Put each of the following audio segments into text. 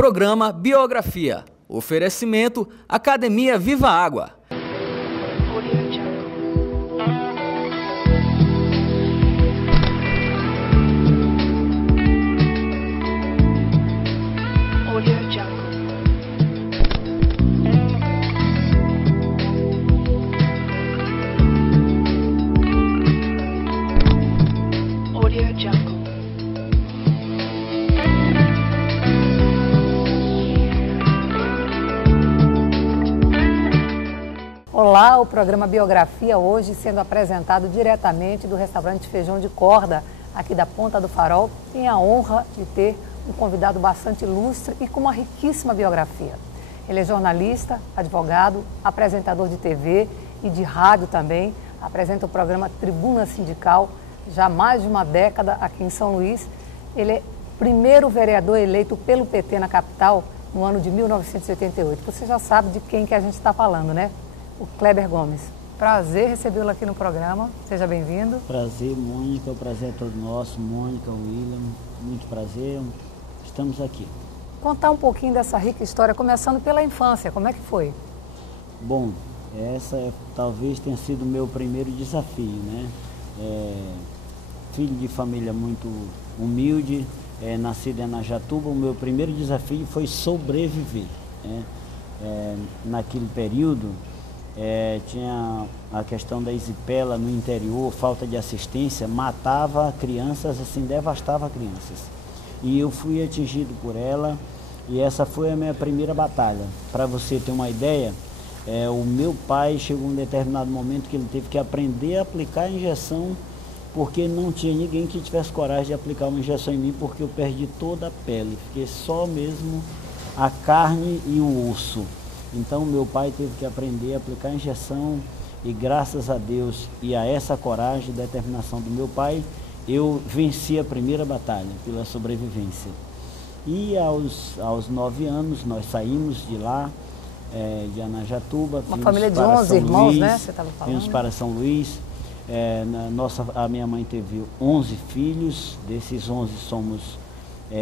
Programa Biografia. Oferecimento Academia Viva Água. Olá, o programa Biografia hoje sendo apresentado diretamente do restaurante Feijão de Corda, aqui da Ponta do Farol. Tem a honra de ter um convidado bastante ilustre e com uma riquíssima biografia. Ele é jornalista, advogado, apresentador de TV e de rádio também, apresenta o programa Tribuna Sindical já há mais de uma década aqui em São Luís. Ele é o primeiro vereador eleito pelo PT na capital no ano de 1988. Você já sabe de quem que a gente está falando, né? O Kleber Gomes. Prazer recebê-lo aqui no programa. Seja bem-vindo. Prazer, Mônica. O prazer é todo nosso. Mônica, William, muito prazer. Estamos aqui. Contar um pouquinho dessa rica história, começando pela infância. Como é que foi? Bom, essa talvez tenha sido o meu primeiro desafio, né? Filho de família muito humilde, nascido em Anajatuba, o meu primeiro desafio foi sobreviver, né? Naquele período, tinha a questão da isipela no interior, falta de assistência, matava crianças, assim, devastava crianças. E eu fui atingido por ela e essa foi a minha primeira batalha. Para você ter uma ideia, o meu pai chegou um determinado momento que ele teve que aprender a aplicar a injeção, porque não tinha ninguém que tivesse coragem de aplicar uma injeção em mim, porque eu perdi toda a pele, fiquei só mesmo a carne e o osso. Então meu pai teve que aprender a aplicar a injeção e graças a Deus e a essa coragem e determinação do meu pai, eu venci a primeira batalha pela sobrevivência. E aos 9 anos nós saímos de lá, de Anajatuba. Uma família de 11 irmãos, né? Você estava falando. Vimos para São Luís. A minha mãe teve 11 filhos, desses 11 somos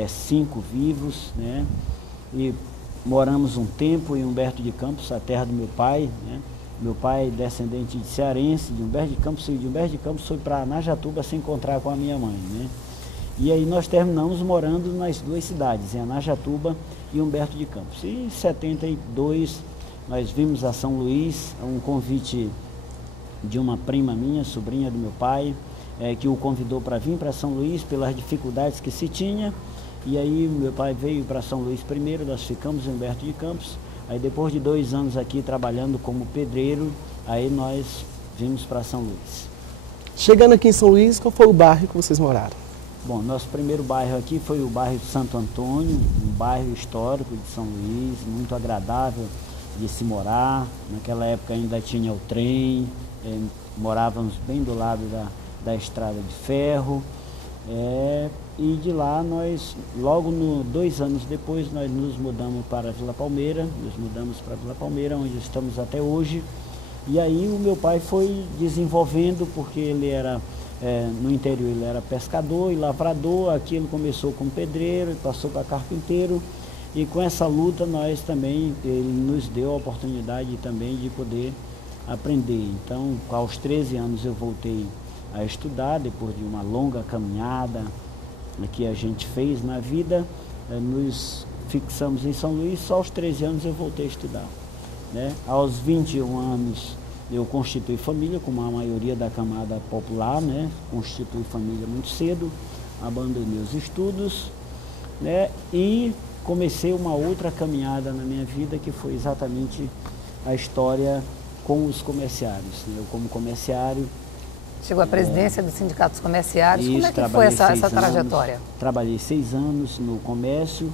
5 vivos, né? E moramos um tempo em Humberto de Campos, a terra do meu pai, né? Meu pai, descendente de cearense, de Humberto de Campos, e de Humberto de Campos foi para Anajatuba se encontrar com a minha mãe, né? E aí nós terminamos morando nas duas cidades, em Anajatuba e Humberto de Campos. E em 72 nós vimos a São Luís, um convite de uma prima minha, sobrinha do meu pai, que o convidou para vir para São Luís pelas dificuldades que se tinha. E aí meu pai veio para São Luís primeiro, nós ficamos em Humberto de Campos. Aí depois de 2 anos aqui trabalhando como pedreiro, aí nós vimos para São Luís. Chegando aqui em São Luís, qual foi o bairro que vocês moraram? Bom, nosso primeiro bairro aqui foi o bairro de Santo Antônio, um bairro histórico de São Luís, muito agradável de se morar. Naquela época ainda tinha o trem, morávamos bem do lado da estrada de ferro. E de lá nós, logo 2 anos depois, nós nos mudamos para Vila Palmeira, onde estamos até hoje. E aí o meu pai foi desenvolvendo, porque ele era, no interior ele era pescador e lavrador, aqui ele começou como pedreiro, passou para carpinteiro, e com essa luta nós também, ele nos deu a oportunidade também de poder aprender. Então, aos 13 anos eu voltei a estudar, depois de uma longa caminhada que a gente fez na vida, nos fixamos em São Luís, só aos 13 anos eu voltei a estudar, né? Aos 21 anos eu constituí família, como a maioria da camada popular, né? Constituí família muito cedo, abandonei os estudos, né? E comecei uma outra caminhada na minha vida, que foi exatamente a história com os comerciários. Eu como comerciário, chegou à presidência dos sindicatos comerciários. Isso, como é que foi essa trajetória? Trabalhei 6 anos no comércio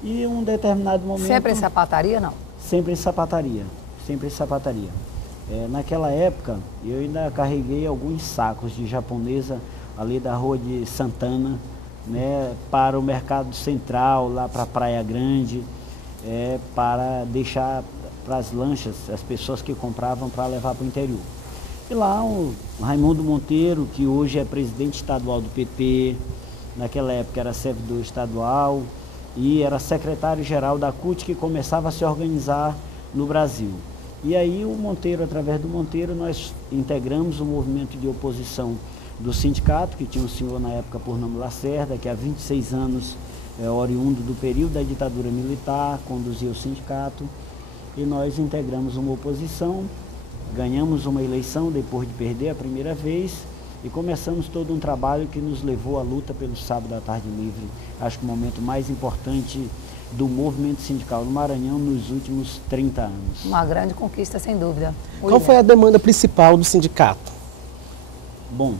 e em um determinado momento... Sempre em sapataria, não? Sempre em sapataria, sempre em sapataria. Naquela época, eu ainda carreguei alguns sacos de japonesa ali da rua de Santana, né, para o Mercado Central, lá para a Praia Grande, para deixar para as lanchas, as pessoas que compravam para levar para o interior. E lá o Raimundo Monteiro, que hoje é presidente estadual do PT, naquela época era servidor estadual, e era secretário-geral da CUT, que começava a se organizar no Brasil. E aí o Monteiro, através do Monteiro, nós integramos o movimento de oposição do sindicato, que tinha um senhor na época por nome Lacerda, que há 26 anos é oriundo do período da ditadura militar, conduzia o sindicato, e nós integramos uma oposição, ganhamos uma eleição depois de perder a primeira vez, e começamos todo um trabalho que nos levou à luta pelo Sábado à Tarde Livre. Acho que o momento mais importante do movimento sindical no Maranhão nos últimos 30 anos. Uma grande conquista, sem dúvida. Qual foi a demanda principal do sindicato? Bom,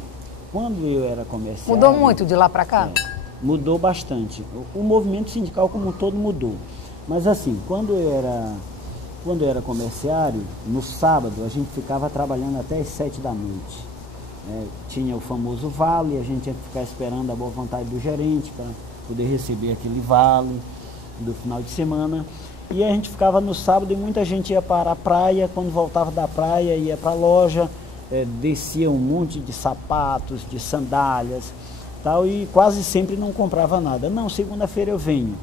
quando eu era comerciário... Mudou muito de lá para cá? Mudou bastante. O movimento sindical como um todo mudou. Mas assim, quando eu era comerciário, no sábado a gente ficava trabalhando até as 7 da noite. Tinha o famoso vale, a gente tinha que ficar esperando a boa vontade do gerente para poder receber aquele vale do final de semana. E a gente ficava no sábado e muita gente ia para a praia, quando voltava da praia ia para a loja, descia um monte de sapatos, de sandálias, tal, e quase sempre não comprava nada. Não, segunda-feira eu venho.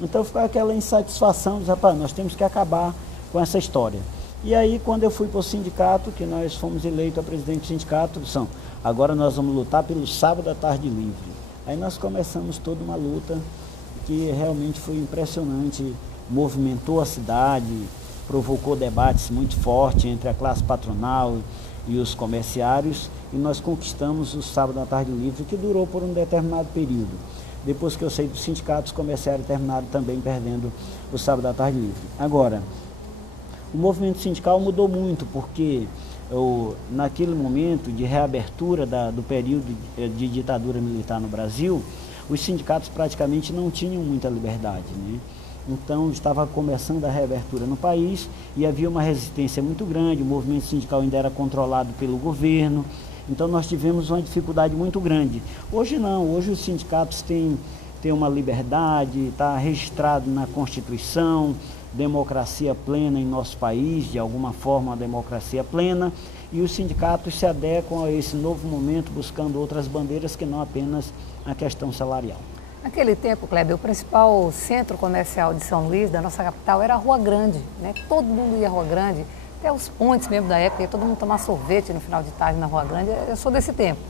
Então ficava aquela insatisfação, diz, rapaz, nós temos que acabar com essa história. E aí, quando eu fui para o sindicato, que nós fomos eleitos a presidente do sindicato, agora nós vamos lutar pelo Sábado à Tarde Livre. Aí nós começamos toda uma luta que realmente foi impressionante, movimentou a cidade, provocou debates muito fortes entre a classe patronal e os comerciários, e nós conquistamos o Sábado à Tarde Livre, que durou por um determinado período. Depois que eu saí do sindicato, os comerciários terminaram também perdendo o Sábado à Tarde Livre. Agora, o movimento sindical mudou muito, porque naquele momento de reabertura do período de ditadura militar no Brasil, os sindicatos praticamente não tinham muita liberdade, né? Então estava começando a reabertura no país e havia uma resistência muito grande, o movimento sindical ainda era controlado pelo governo, então nós tivemos uma dificuldade muito grande. Hoje não, hoje os sindicatos têm uma liberdade, está registrado na Constituição, democracia plena em nosso país, de alguma forma a democracia plena, e os sindicatos se adequam a esse novo momento buscando outras bandeiras que não apenas a questão salarial. Naquele tempo, Kleber, o principal centro comercial de São Luís, da nossa capital, era a Rua Grande, né? Todo mundo ia à Rua Grande, até os pontes mesmo da época, ia todo mundo tomar sorvete no final de tarde na Rua Grande. Eu sou desse tempo.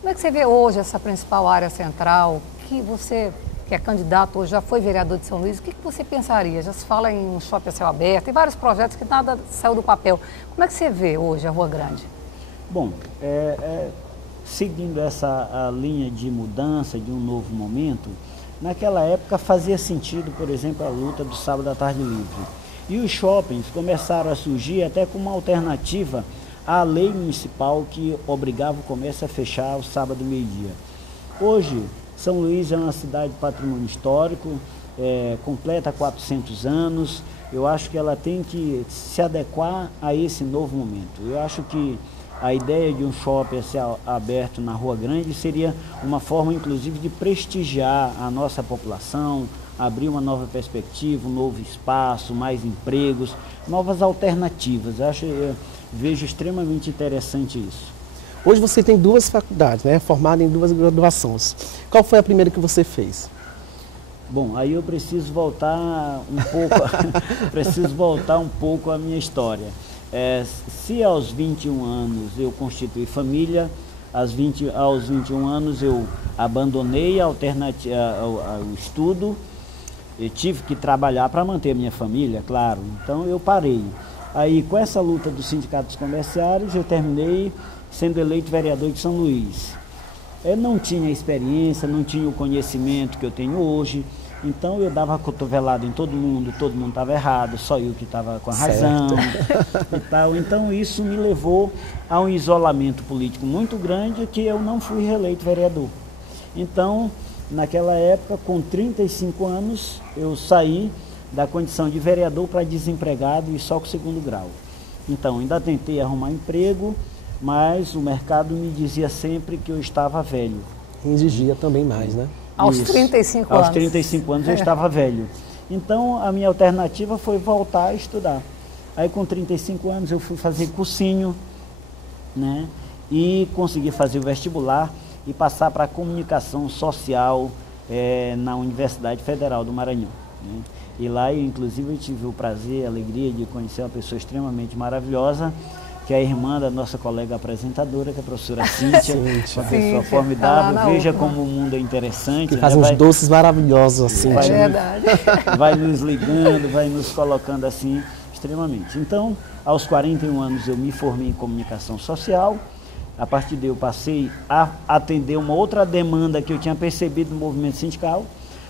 Como é que você vê hoje essa principal área central, que você, que é candidato hoje, já foi vereador de São Luís, o que você pensaria? Já se fala em um shopping a céu aberto, tem vários projetos que nada saiu do papel. Como é que você vê hoje a Rua Grande? Bom, seguindo essa linha de mudança, de um novo momento, naquela época fazia sentido, por exemplo, a luta do Sábado à Tarde Livre. E os shoppings começaram a surgir até como uma alternativa à lei municipal que obrigava o comércio a fechar o sábado meio-dia. Hoje, São Luís é uma cidade de patrimônio histórico, completa 400 anos. Eu acho que ela tem que se adequar a esse novo momento. Eu acho que a ideia de um shopping aberto na Rua Grande seria uma forma, inclusive, de prestigiar a nossa população, abrir uma nova perspectiva, um novo espaço, mais empregos, novas alternativas. Eu vejo extremamente interessante isso. Hoje você tem 2 faculdades, né? Formado em 2 graduações. Qual foi a primeira que você fez? Bom, aí eu preciso voltar um pouco à minha história. Se aos 21 anos eu constituí família, aos 21 anos eu abandonei o estudo, eu tive que trabalhar para manter a minha família, claro, então eu parei. Aí com essa luta dos sindicatos comerciários eu terminei sendo eleito vereador de São Luís. Eu não tinha experiência, não tinha o conhecimento que eu tenho hoje, então eu dava cotovelada em todo mundo estava errado, só eu que estava com a razão e tal. Então isso me levou a um isolamento político muito grande, que eu não fui reeleito vereador. Então, naquela época, com 35 anos, eu saí da condição de vereador para desempregado e só com 2º grau. Então, ainda tentei arrumar emprego, mas o mercado me dizia sempre que eu estava velho. Exigia também mais, né? Aos 35 anos. Aos 35 anos eu estava velho. Então, a minha alternativa foi voltar a estudar. Aí, com 35 anos, eu fui fazer cursinho, né? E consegui fazer o vestibular e passar para a comunicação social na Universidade Federal do Maranhão, né? E lá, inclusive, eu tive o prazer, a alegria de conhecer uma pessoa extremamente maravilhosa, que é a irmã da nossa colega apresentadora, que é a professora Cíntia, uma pessoa formidável. Veja como o mundo é interessante. Que faz uns doces maravilhosos, assim. É verdade. Vai nos ligando, vai nos colocando assim, extremamente. Então, aos 41 anos eu me formei em comunicação social. A partir daí eu passei a atender uma outra demanda que eu tinha percebido no movimento sindical.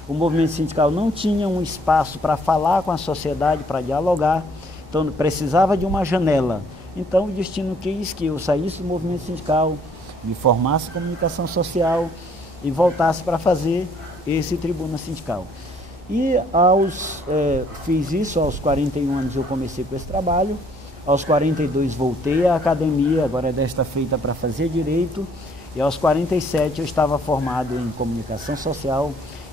O movimento sindical não tinha um espaço para falar com a sociedade, para dialogar, então precisava de uma janela. Então o destino quis que eu saísse do movimento sindical, me formasse em comunicação social e voltasse para fazer esse tribuna sindical. E fiz isso, aos 41 anos eu comecei com esse trabalho, aos 42 voltei à academia, agora desta feita para fazer direito, e aos 47 eu estava formado em comunicação social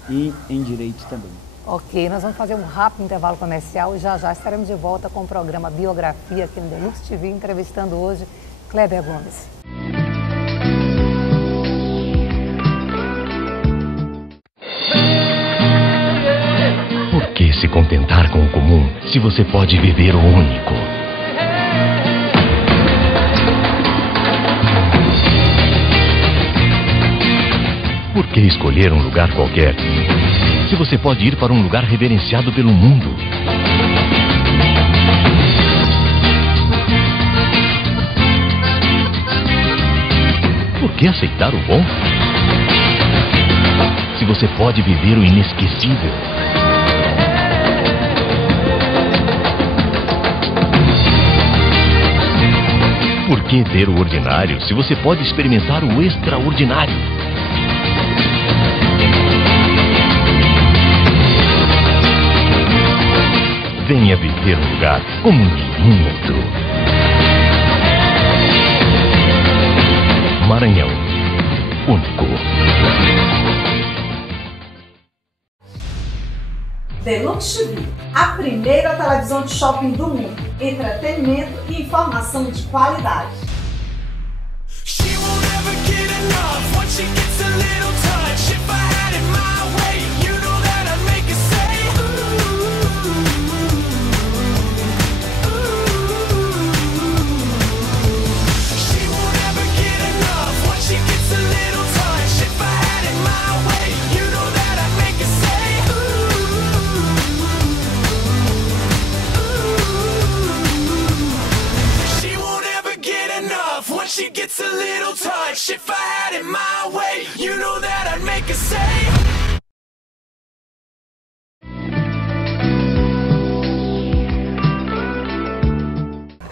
e em direito também. Ok, nós vamos fazer um rápido intervalo comercial e já estaremos de volta com o programa Biografia aqui no Deluxe TV, entrevistando hoje Kleber Gomes. Por que se contentar com o comum se você pode viver o único? Por que escolher um lugar qualquer se você pode ir para um lugar reverenciado pelo mundo? Por que aceitar o bom se você pode viver o inesquecível? Por que ter o ordinário se você pode experimentar o extraordinário? Venha viver um lugar como nenhum outro. Maranhão, único. Deluxe TV, a primeira televisão de shopping do mundo. Entretenimento e informação de qualidade. She gets a little touch. If I had it my way, you know that I'd make her say.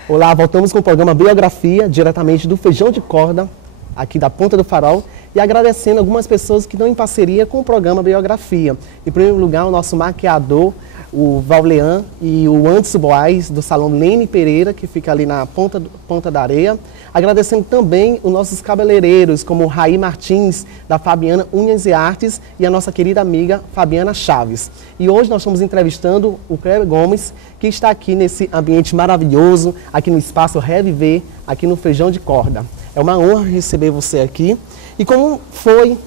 Olá, voltamos com o programa Biografia, diretamente do Feijão de Corda, aqui da Ponta do Farol, e agradecendo algumas pessoas que estão em parceria com o programa Biografia. Em primeiro lugar, o nosso maquiador, o Vallean, e o Anderson Boaz, do Salão Lene Pereira, que fica ali na Ponta da Areia. Agradecendo também os nossos cabeleireiros, como o Raí Martins, da Fabiana Unhas e Artes, e a nossa querida amiga Fabiana Chaves. E hoje nós estamos entrevistando o Kleber Gomes, que está aqui nesse ambiente maravilhoso, aqui no Espaço Reviver, aqui no Feijão de Corda. É uma honra receber você aqui. E como foi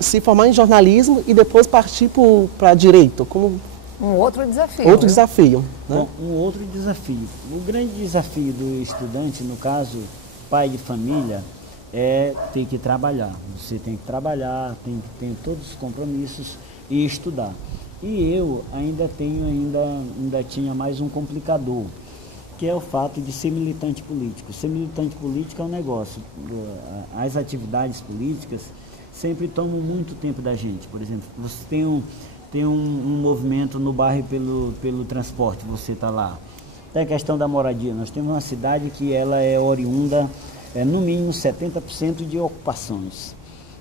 se formar em jornalismo e depois partir para direito? Como um outro desafio. Outro desafio. Né? Bom, um outro desafio. O grande desafio do estudante, no caso, pai de família, é ter que trabalhar. Você tem que trabalhar, tem que ter todos os compromissos e estudar. E eu ainda tinha mais um complicador, que é o fato de ser militante político. Ser militante político é um negócio. As atividades políticas sempre tomam muito tempo da gente. Por exemplo, você tem um movimento no bairro pelo transporte, você está lá. Tem a questão da moradia. Nós temos uma cidade que ela é oriunda, no mínimo 70% de ocupações.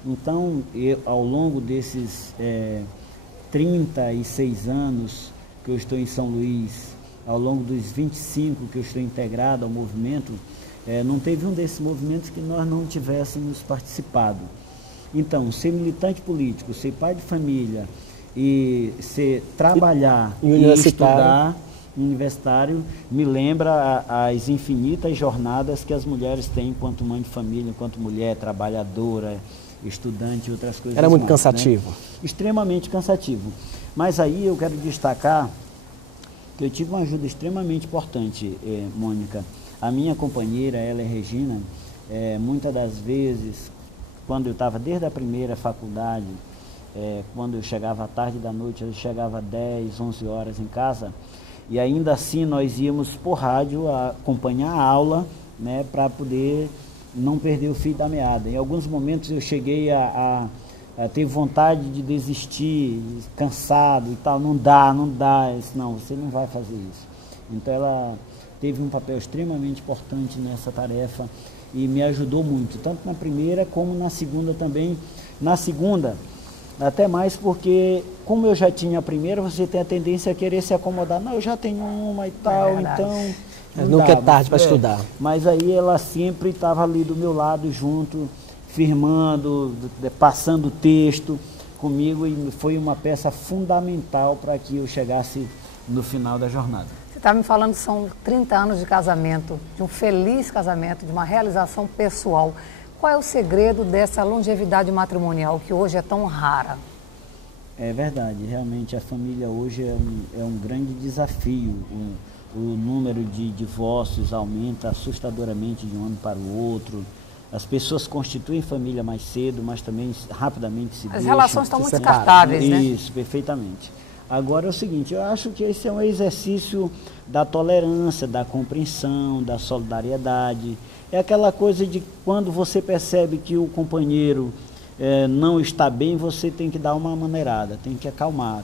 Então, ao longo desses 36 anos que eu estou em São Luís, ao longo dos 25 que eu estou integrado ao movimento, não teve um desses movimentos que nós não tivéssemos participado. Então, ser militante político, ser pai de família e trabalhar e estudar universitário me lembra as infinitas jornadas que as mulheres têm enquanto mãe de família, enquanto mulher trabalhadora estudante e outras coisas. Era muito mais, cansativo. Né? Extremamente cansativo. Mas aí eu quero destacar que eu tive uma ajuda extremamente importante, Mônica. A minha companheira, ela é Regina, muitas das vezes, quando eu estava desde a primeira faculdade, quando eu chegava à tarde da noite, eu chegava 10, 11 horas em casa, e ainda assim nós íamos por rádio acompanhar a aula, né, para poder não perder o fio da meada. Em alguns momentos eu cheguei a ter vontade de desistir, cansado e tal, não dá, eu disse, não, você não vai fazer isso. Então ela teve um papel extremamente importante nessa tarefa e me ajudou muito, tanto na primeira como na segunda também. Na segunda, até mais porque, como eu já tinha a primeira, você tem a tendência a querer se acomodar. Não, eu já tenho uma e tal, então... Nunca é tarde para estudar. Mas aí ela sempre estava ali do meu lado, junto, firmando, passando texto comigo, e foi uma peça fundamental para que eu chegasse no final da jornada. Você está me falando que são 30 anos de casamento, de um feliz casamento, de uma realização pessoal. Qual é o segredo dessa longevidade matrimonial que hoje é tão rara? É verdade, realmente a família hoje é um grande desafio. O número de divórcios aumenta assustadoramente de um ano para o outro. As pessoas constituem família mais cedo, mas também rapidamente se deixam. As relações estão muito descartáveis, né? Isso, perfeitamente. Agora é o seguinte, eu acho que esse é um exercício da tolerância, da compreensão, da solidariedade. É aquela coisa de quando você percebe que o companheiro não está bem, você tem que dar uma maneirada, tem que acalmar,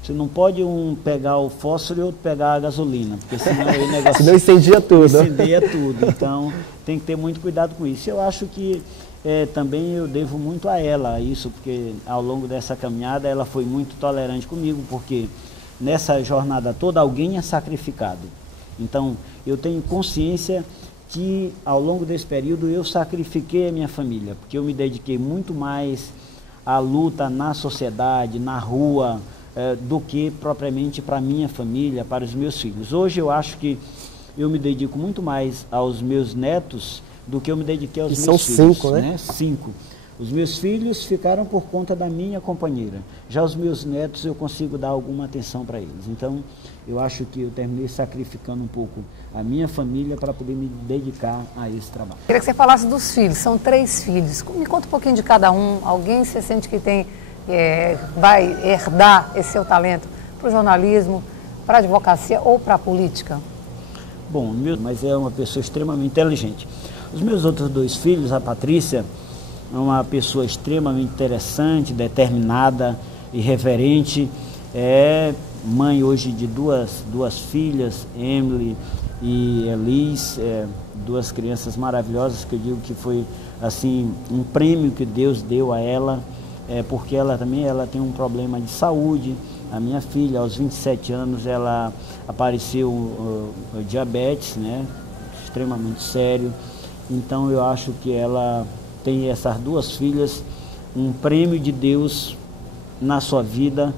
você não pode um pegar o fósforo e outro pegar a gasolina, porque senão o negócio senão incendia tudo. Incendeia tudo, então tem que ter muito cuidado com isso. Eu acho que também eu devo muito a ela isso, porque ao longo dessa caminhada ela foi muito tolerante comigo, porque nessa jornada toda alguém é sacrificado. Então eu tenho consciência que ao longo desse período eu sacrifiquei a minha família, porque eu me dediquei muito mais à luta na sociedade, na rua, do que propriamente para a minha família, para os meus filhos. Hoje eu acho que eu me dedico muito mais aos meus netos do que eu me dediquei aos meus filhos. São 5, né? 5. Os meus filhos ficaram por conta da minha companheira. Já os meus netos eu consigo dar alguma atenção para eles. Então, eu acho que eu terminei sacrificando um pouco a minha família para poder me dedicar a esse trabalho. Queria que você falasse dos filhos, são 3 filhos. Me conta um pouquinho de cada um. Alguém você sente que vai herdar esse seu talento para o jornalismo, para a advocacia ou para a política? Bom, mas é uma pessoa extremamente inteligente. Os meus outros 2 filhos, a Patrícia, é uma pessoa extremamente interessante, determinada, irreverente, é mãe hoje de duas filhas, Emily e Elis, 2 crianças maravilhosas, que eu digo que foi assim um prêmio que Deus deu a ela, porque ela tem um problema de saúde. A minha filha, aos 27 anos, ela apareceu diabetes, né, extremamente sério. Então eu acho que ela tem essas 2 filhas, um prêmio de Deus na sua vida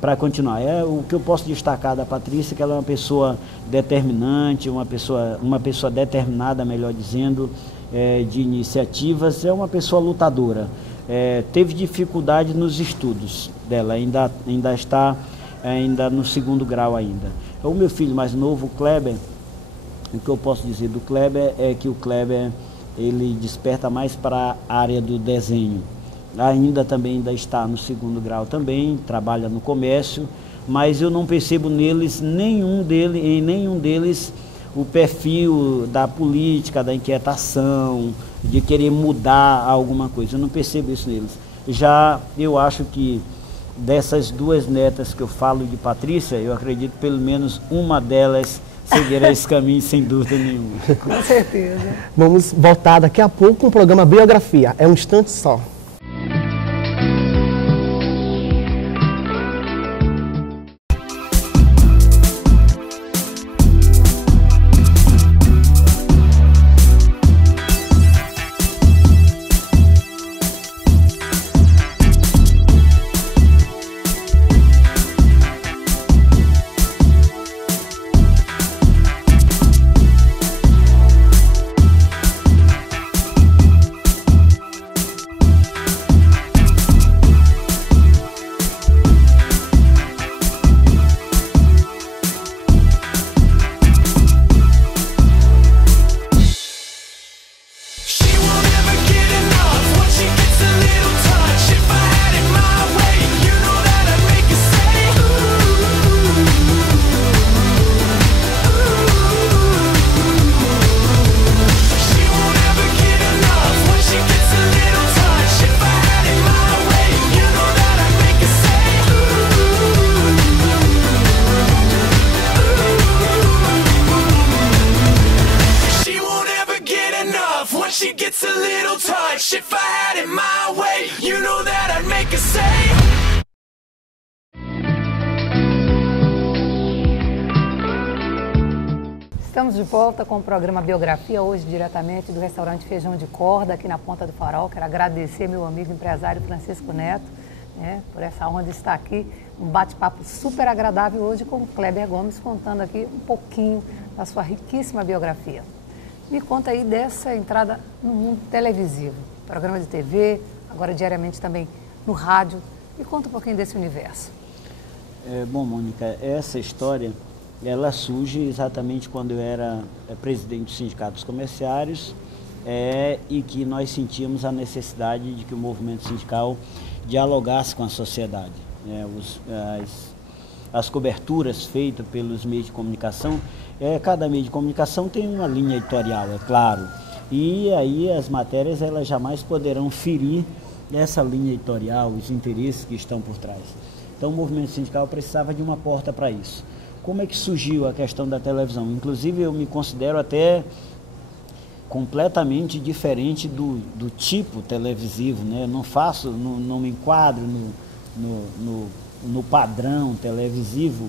para continuar. O que eu posso destacar da Patrícia, que ela é uma pessoa determinante, uma pessoa determinada, melhor dizendo, de iniciativas, é uma pessoa lutadora. Teve dificuldade nos estudos dela, ainda está no 2º grau ainda. O meu filho mais novo, o Kleber, o que eu posso dizer do Kleber é que o Kleber ele desperta mais para a área do desenho. Ainda está no 2º grau também, trabalha no comércio, mas eu não percebo neles, em nenhum deles, o perfil da política, da inquietação, de querer mudar alguma coisa. Eu não percebo isso neles. Já eu acho que dessas 2 netas que eu falo de Patrícia, eu acredito pelo menos uma delas seguirá esse caminho sem dúvida nenhuma. Com certeza. Vamos voltar daqui a pouco com o programa Biografia. É um instante só. say, you know that I'd make it say. Estamos de volta com o programa Biografia, hoje diretamente do restaurante Feijão de Corda, aqui na Ponta do Farol. Quero agradecer meu amigo empresário Francisco Neto, por essa honra de estar aqui. Um bate-papo super agradável hoje com o Kleber Gomes, contando aqui um pouquinho da sua riquíssima biografia. Me conta aí dessa entrada no mundo televisivo, programa de TV, agora diariamente também no rádio. Me conta um pouquinho desse universo. Bom, Mônica, essa história, ela surge exatamente quando eu era presidente dos sindicatos comerciários e que nós sentíamos a necessidade de que o movimento sindical dialogasse com a sociedade. As coberturas feitas pelos meios de comunicação, cada meio de comunicação tem uma linha editorial, é claro, e aí as matérias elas jamais poderão ferir essa linha editorial, os interesses que estão por trás. Então o movimento sindical precisava de uma porta para isso. Como é que surgiu a questão da televisão? Inclusive eu me considero até completamente diferente do tipo televisivo, né? Não me enquadro no padrão televisivo,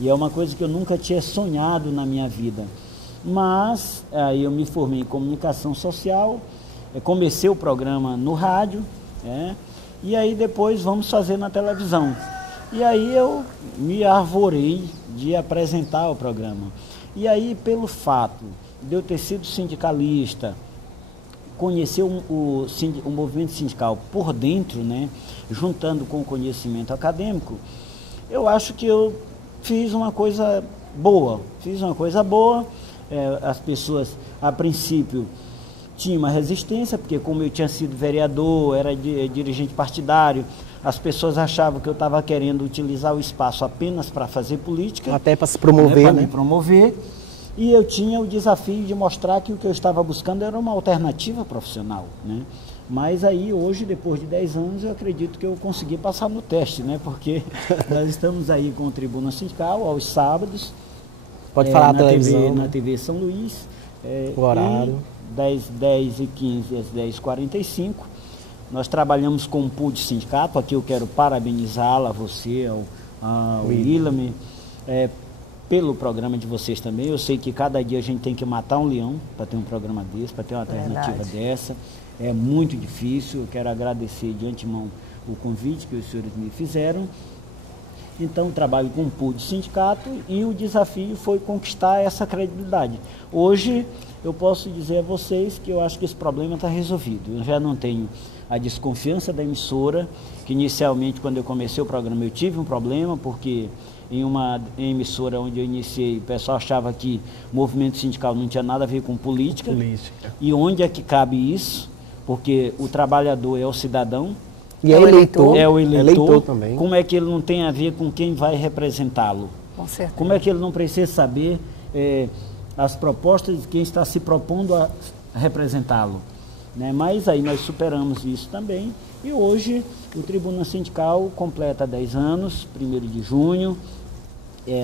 e é uma coisa que eu nunca tinha sonhado na minha vida. Mas aí eu me formei em comunicação social, comecei o programa no rádio, e aí depois vamos fazer na televisão. E aí eu me arvorei de apresentar o programa. E aí, pelo fato de eu ter sido sindicalista, conhecer o movimento sindical por dentro, juntando com o conhecimento acadêmico, eu acho que eu fiz uma coisa boa. As pessoas, a princípio, tinham uma resistência, porque como eu tinha sido vereador, era dirigente partidário, as pessoas achavam que eu estava querendo utilizar o espaço apenas para fazer política. Até para se promover, para me promover. E eu tinha o desafio de mostrar que o que eu estava buscando era uma alternativa profissional, Mas aí hoje, depois de 10 anos, eu acredito que eu consegui passar no teste, Porque nós estamos aí com o Tribuna Sindical aos sábados. Pode falar na televisão. Na TV São Luís. O horário. 10h15 às 10h45. Nós trabalhamos com um pool de sindicato. Aqui eu quero parabenizá-la, você, ao William, pelo programa de vocês também. Eu sei que cada dia a gente tem que matar um leão para ter um programa desse, para ter uma alternativa dessa. É muito difícil. Eu quero agradecer de antemão o convite que os senhores me fizeram. Então, trabalho com um pool de sindicato e o desafio foi conquistar essa credibilidade. Hoje, eu posso dizer a vocês que eu acho que esse problema está resolvido. Eu já não tenho a desconfiança da emissora, que inicialmente, quando eu comecei o programa, eu tive um problema, porque em uma emissora onde eu iniciei, o pessoal achava que movimento sindical não tinha nada a ver com política. E onde é que cabe isso? Porque o trabalhador é o cidadão. E é eleitor. É o eleitor também. Como é que ele não tem a ver com quem vai representá-lo? Com certeza. Como é que ele não precisa saber as propostas de quem está se propondo a representá-lo? Mas aí nós superamos isso também. E hoje o Tribuna Sindical completa 10 anos, 1º de junho,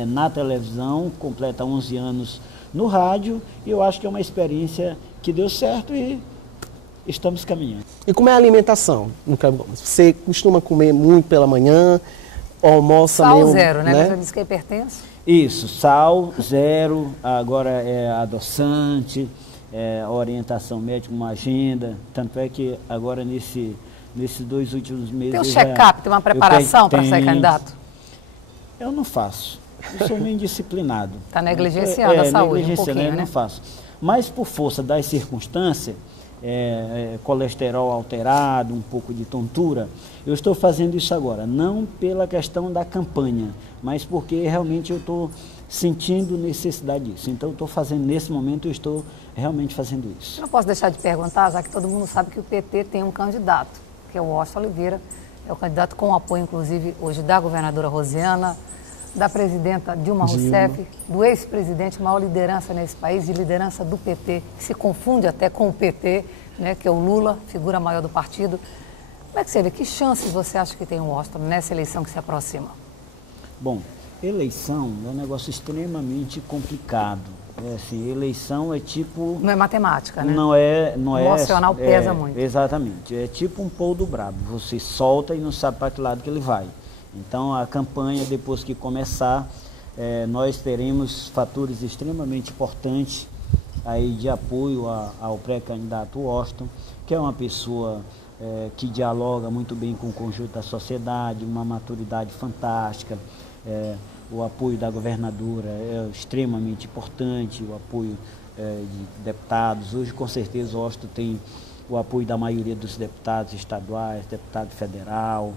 na televisão, completa 11 anos no rádio. E eu acho que é uma experiência que deu certo e estamos caminhando. E como é a alimentação no Kleber Gomes? Você costuma comer muito pela manhã, almoça Sal meio, zero, né? Você disse que é hipertenso? Isso, sal zero, agora é adoçante, orientação médica, uma agenda. Tanto é que agora nesses 2 últimos meses... Tem um check-up, tem uma preparação para ser candidato? Eu não faço. Eu sou meio indisciplinado. Está negligenciando a saúde um pouquinho, Eu não faço. Mas por força das circunstâncias, colesterol alterado, um pouco de tontura, eu estou fazendo isso agora, não pela questão da campanha, mas porque realmente eu estou sentindo necessidade disso. Então eu estou fazendo, nesse momento eu estou realmente fazendo isso. Eu não posso deixar de perguntar, já que todo mundo sabe que o PT tem um candidato, que é o Washington Oliveira, é o candidato com apoio, inclusive, hoje da governadora Rosiana, da presidenta Dilma Rousseff, do ex-presidente, maior liderança nesse país, de liderança do PT, que se confunde até com o PT, que é o Lula, figura maior do partido. Como é que você vê? Que chances você acha que tem o Washington nessa eleição que se aproxima? Bom, eleição é um negócio extremamente complicado. Assim, eleição é tipo... Não é matemática, né? Não é... O emocional pesa muito. Exatamente. É tipo um poldo brabo. Você solta e não sabe para que lado que ele vai. Então, a campanha, depois que começar, nós teremos fatores extremamente importantes aí de apoio ao pré-candidato Washington, que é uma pessoa que dialoga muito bem com o conjunto da sociedade, uma maturidade fantástica. O apoio da governadora é extremamente importante, o apoio de deputados. Hoje, com certeza, o Washington tem o apoio da maioria dos deputados estaduais, deputado federal,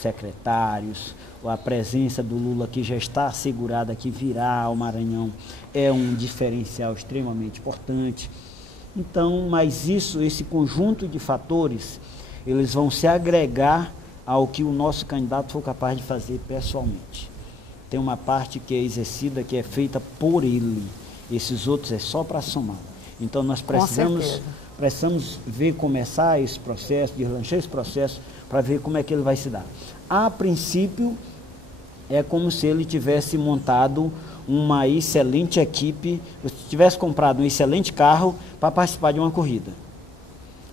secretários. A presença do Lula, que já está assegurada que virá ao Maranhão, é um diferencial extremamente importante. Então, mas esse conjunto de fatores, eles vão se agregar ao que o nosso candidato for capaz de fazer pessoalmente. Tem uma parte que é exercida, que é feita por ele. Esses outros é só para somar. Então nós precisamos ver começar esse processo, deslanchar esse processo, para ver como é que ele vai se dar. A princípio, é como se ele tivesse montado uma excelente equipe, se tivesse comprado um excelente carro para participar de uma corrida.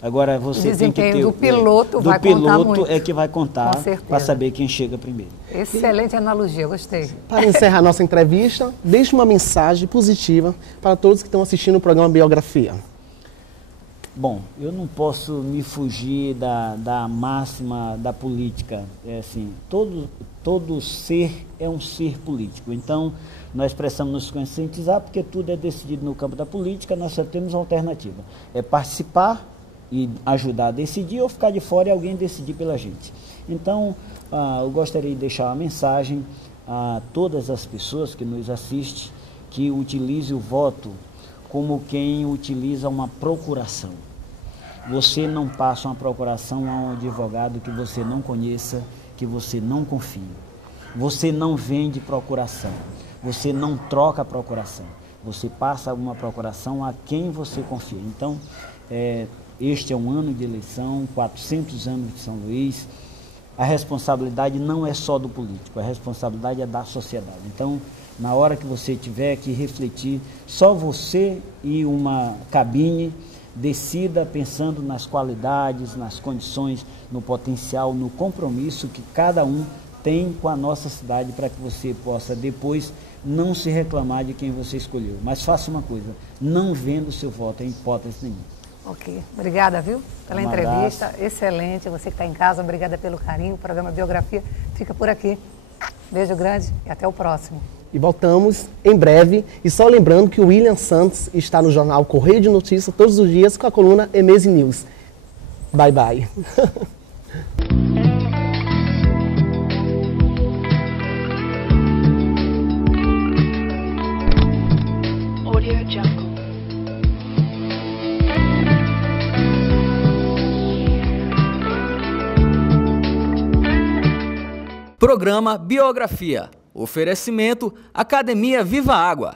Agora você tem que ter... do piloto vai contar muito. Do piloto é que vai contar para saber quem chega primeiro. Excelente analogia, gostei. Para encerrar nossa entrevista, deixe uma mensagem positiva para todos que estão assistindo o programa Biografia. Bom, eu não posso me fugir da máxima da política. É assim, todo ser é um ser político. Então, nós precisamos nos conscientizar, porque tudo é decidido no campo da política, nós só temos uma alternativa. É participar e ajudar a decidir, ou ficar de fora e alguém decidir pela gente. Então, eu gostaria de deixar uma mensagem a todas as pessoas que nos assistem, que utilize o voto como quem utiliza uma procuração. Você não passa uma procuração a um advogado que você não conheça, que você não confie. Você não vende procuração, você não troca procuração. Você passa uma procuração a quem você confia. Então, este é um ano de eleição, 400 anos de São Luís. A responsabilidade não é só do político, a responsabilidade é da sociedade. Então, na hora que você tiver que refletir, só você e uma cabine decida pensando nas qualidades, nas condições, no potencial, no compromisso que cada um tem com a nossa cidade, para que você possa depois não se reclamar de quem você escolheu. Mas faça uma coisa, não venda o seu voto em hipótese nenhuma. Ok, obrigada, viu, pela entrevista, excelente. Você que está em casa, obrigada pelo carinho. O programa Biografia fica por aqui. Beijo grande e até o próximo. E voltamos em breve. E só lembrando que o William Santos está no jornal Correio de Notícias todos os dias com a coluna Emezi News. Bye, bye. Programa Biografia. Oferecimento Academia Viva Água.